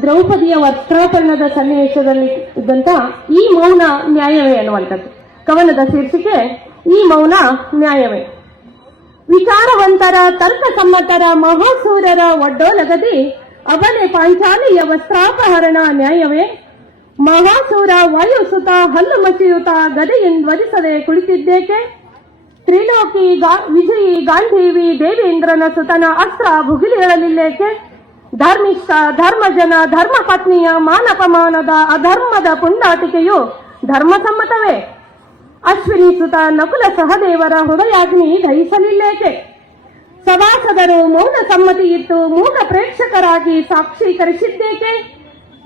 ದ್ರೌಪದಿಯ ವಸ್ತ್ರಾಪರಣದ ಸನ್ನಿವೇಶದಲ್ಲಿ ಇದ್ದಂತ ಈ ಮೌನ ನ್ಯಾಯವೇ ಅನ್ನುವಂಥದ್ದು. ಕವನದ ಶೀರ್ಷಿಕೆ, ಈ ಮೌನ ನ್ಯಾಯವೇ. ವಿಚಾರವಂತರ ತರ್ಕಸಮ್ಮತರ ಮಹಾಸೂರರ ಒಡ್ಡೋಲಗದಿ, ಅವನೇ ಪಾಂಚಾಲಿಯ ವಸ್ತ್ರಾಪಹರಣ ನ್ಯಾಯವೇ. ಮಹಾಸೂರ ವಾಯುಸುತ, ಹಲ್ಲು ಮಚಿಯುತ ಗದೆಯಿಂದ್ವರಿಸದೆ ಕುಳಿತಿದ್ದೇಕೆ? ತ್ರಿಲೋಕಿ ವಿಜಯಿ ಗಾಂಧೀವಿ, ದೇವೇಂದ್ರನ ಸುತನ ಅಸ್ತ್ರ ಭುಗಿಲಿರಲಿಲ್ಲೇಕೆ ಧರ್ಮಿಷ್ಠ ಧರ್ಮಜನ ಧರ್ಮ ಪತ್ನಿಯ ಮಾನಪಮಾನದ ಅಧರ್ಮದ ಪುಂಡಾಟಿಕೆಯು ಧರ್ಮಸಮ್ಮತವೇ. ಸುತ ನಕುಲ ಸಹದೇವರ ಹೃದಯಾಗ್ನಿ ದಹಿಸಲಿಲ್ಲೇಕೆ? ಸವಾಸದರು ಮೌನ ಸಮ್ಮತಿ ಇಟ್ಟು ಮೂಕ ಪ್ರೇಕ್ಷಕರಾಗಿ ಸಾಕ್ಷೀಕರಿಸಿದ್ದೇಕೆ?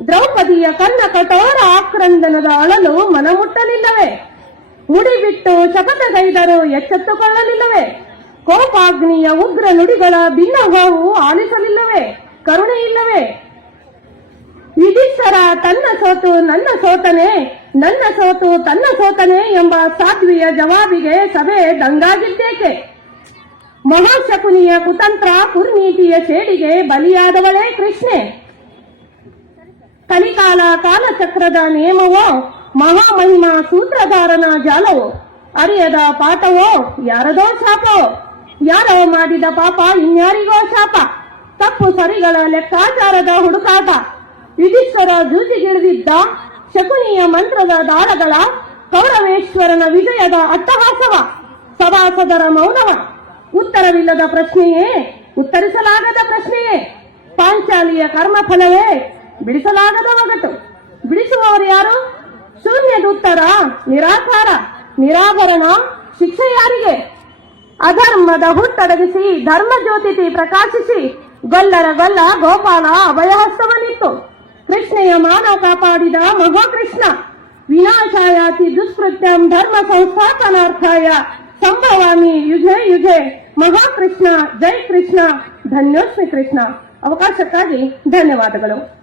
ದ್ರೌಪದಿಯ ಕನ್ನ ಕಠೋರ ಆಕ್ರಂದನದ ಅಳಲು ಮನಮುಟ್ಟಲಿಲ್ಲವೇ? ಮುಡಿಬಿಟ್ಟು ಶಪಥಗೈದರು ಎಚ್ಚೆತ್ತುಕೊಳ್ಳಲಿಲ್ಲವೆ? ಕೋಪಾಗ್ನಿಯ ಉಗ್ರ ನುಡಿಗಳ ಭಿನ್ನಹೋವು ಆಲಿಸಲಿಲ್ಲವೇ? ಕರುಣೆ ಇಲ್ಲವೇ? ವಿಧಿಸರ ತನ್ನ ಸೋತು ನನ್ನ ಸೋತನೆ, ನನ್ನ ಸೋತು ತನ್ನ ಸೋತನೆ ಎಂಬ ಸಾಧ್ವಿಯ ಜವಾಬಿಗೆ ಸಭೆ ದಂಗಾಗಿದ್ದೇಕೆ? ಮಹಾಶಕುನಿಯ ಕುತಂತ್ರ ಕುರ್ನೀತಿಯ ಸೇಡಿಗೆ ಬಲಿಯಾದವಳೇ ಕೃಷ್ಣೆ. ಕಲಿಕಾಲ ಕಾಲಚಕ್ರದ ನಿಯಮವೋ ಮಹಾಮಹಿಮ ಸೂತ್ರಧಾರನ ಜಾಲವೋ? ಅರಿಯದ ಪಾಠವೋ, ಯಾರದೋ ಶಾಪವೋ? ಯಾರೋ ಮಾಡಿದ ಪಾಪ ಇನ್ಯಾರಿಗೋ ಶಾಪ? ತಪ್ಪು ಸರಿಗಳ ಲೆಕ್ಕಾಚಾರದ ಹುಡುಕಾಟ. ಯುಧಿಷ್ಠರ ಜೂಜಿಗಿಳಿದಿದ್ದ ಶಕುನಿಯ ಮಂತ್ರದ ದಾಳಗಳ ಕೌರವೇಶ್ವರನ ವಿಜಯದ ಅಟ್ಟಹಾಸವ. ಸಭಾಸದರ ಮೌನವ. ಉತ್ತರವಿಲ್ಲದ ಪ್ರಶ್ನೆಯೇ, ಉತ್ತರಿಸಲಾಗದ ಪ್ರಶ್ನೆಯೇ. ಪಾಂಚಾಲಿಯ ಕರ್ಮಫಲವೇ ಬಿಡಿಸಲಾಗದ ಒಗಟು. ಬಿಡಿಸುವವರು ಯಾರು? ಶೂನ್ಯದ ಉತ್ತರ ನಿರಾಕಾರ, ನಿರಾಭರಣ ಶಿಕ್ಷೆ ಯಾರಿಗೆ ಅಧರ್ಮದ ಹುಟ್ಟಡಗಿಸಿ ಧರ್ಮ ಜ್ಯೋತಿ ಪ್ರಕಾಶಿಸಿ ಗೊಲ್ಲರ ಗೊಲ್ಲ ಗೋಪಾಲ ಅಭಯಹಸ್ತವನಿತ್ತು ಕೃಷ್ಣೆಯ ಮಾನ ಕಾಪಾಡಿದ ಮಹಾಕೃಷ್ಣ. ವಿನಾಶಾಯಾತಿ ದುಷ್ಕೃತ್ಯಂ ಧರ್ಮ ಸಂಸ್ಥಾಪನಾರ್ಥಾಯ ಸಂಭವಾಮಿ ಯುಗೆ ಯುಗೆ ಮಹಾಕೃಷ್ಣ, ಜೈ ಕೃಷ್ಣ, ಧನ್ಯೋಸ್ಮಿ ಕೃಷ್ಣ. ಅವಕಾಶಕ್ಕಾಗಿ ಧನ್ಯವಾದಗಳು.